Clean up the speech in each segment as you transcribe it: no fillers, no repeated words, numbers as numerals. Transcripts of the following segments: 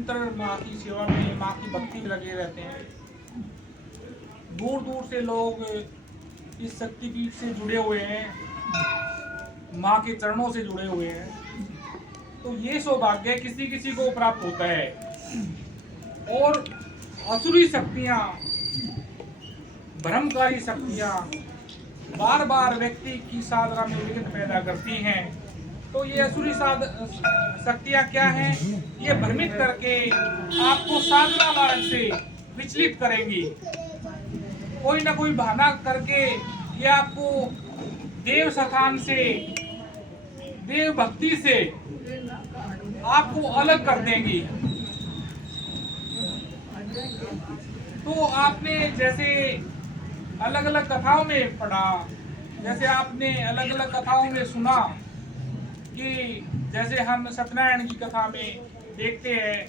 निरंतर माँ की सेवा में, माँ की भक्ति में लगे रहते हैं। दूर दूर से लोग इस शक्तिपीठ से जुड़े हुए हैं, माँ के चरणों से जुड़े हुए हैं। तो ये सौभाग्य किसी किसी को प्राप्त होता है। और असुरी शक्तियां, भ्रमकारी शक्तियां बार बार व्यक्ति की साधना में विघ्न पैदा करती हैं। तो ये असुरी शक्तियां क्या हैं? ये भ्रमित करके आपको साधना मार्ग से विचलित करेंगी। कोई ना कोई बहाना करके ये आपको देव स्थान से, देव भक्ति से आपको अलग कर देंगी। तो आपने जैसे अलग अलग कथाओं में पढ़ा, जैसे आपने अलग अलग कथाओं में सुना कि जैसे हम सत्यनारायण की कथा में देखते हैं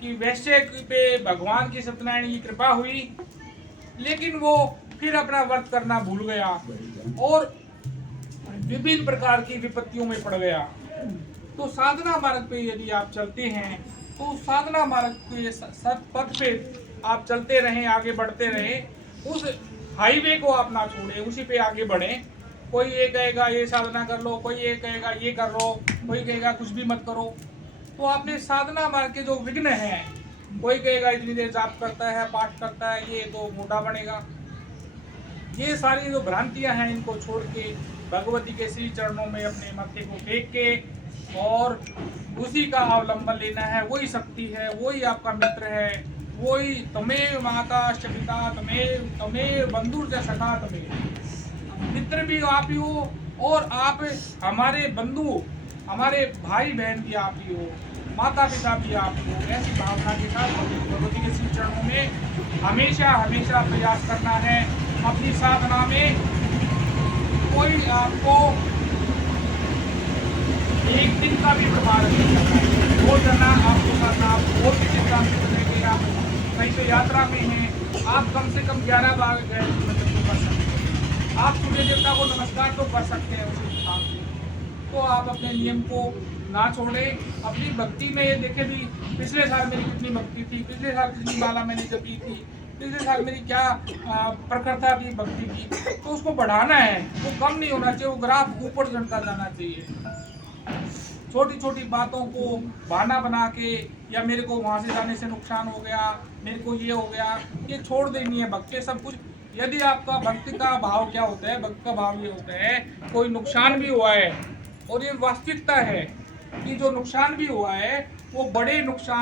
कि वैश्य पे भगवान की सत्यनारायण की कृपा हुई, लेकिन वो फिर अपना व्रत करना भूल गया और विभिन्न प्रकार की विपत्तियों में पड़ गया। तो साधना मार्ग पे यदि आप चलते हैं तो साधना मार्ग के पथ पे आप चलते रहें, आगे बढ़ते रहें, उस हाईवे को आप ना छोड़ें, उसी पे आगे बढ़ें। कोई ये कहेगा ये साधना कर लो, कोई ये कहेगा ये कर लो, कोई कहेगा कुछ भी मत करो। तो आपने साधना मार्ग के जो विघ्न हैं, कोई कहेगा इतनी देर जाप करता है, पाठ करता है, ये तो मोटा बनेगा। ये सारी जो भ्रांतियां हैं, इनको छोड़ के भगवती के श्री चरणों में अपने माथे को टेक के और उसी का अवलंबन लेना है। वही शक्ति है, वही आपका मित्र है, वही तमेव माता पिता तमेव बंधु सखा तमेव। मित्र भी आप ही हो और आप हमारे बंधु, हमारे भाई बहन भी आप ही हो, माता पिता भी आप हो। ऐसी भावना के साथ भगवती के श्री चरणों में हमेशा हमेशा प्रयास करना है। अपनी साधना में कोई आपको एक दिन का भी प्रभाव नहीं करना है। वो करना आपको करना, आप और किसी काम से करेंगे, आप कहीं से यात्रा में हैं, आप कम से कम 11 बार गए मतलब कर सकते हैं। आप सूर्य देवता को नमस्कार तो कर सकते हैं उसी काम से। तो आप अपने नियम को ना छोड़ें। अपनी भक्ति में ये देखें भी पिछले साल मेरी कितनी भक्ति थी, पिछले साल कितनी माला मैंने जपी थी, पिछले साल मेरी क्या प्रखरता थी भक्ति की। तो उसको बढ़ाना है, वो कम नहीं होना चाहिए, वो ग्राफ ऊपर चढ़ता जाना चाहिए। छोटी छोटी बातों को बहाना बना के या मेरे को वहां से जाने से नुकसान हो गया, मेरे को ये हो गया, ये छोड़ देनी है। भक्ति सब कुछ, यदि आपका भक्ति का भाव क्या होता है, भक्ति का भाव ये होता है कोई नुकसान भी हुआ है और ये वास्तविकता है कि जो नुकसान भी हुआ है वो बड़े नुकसान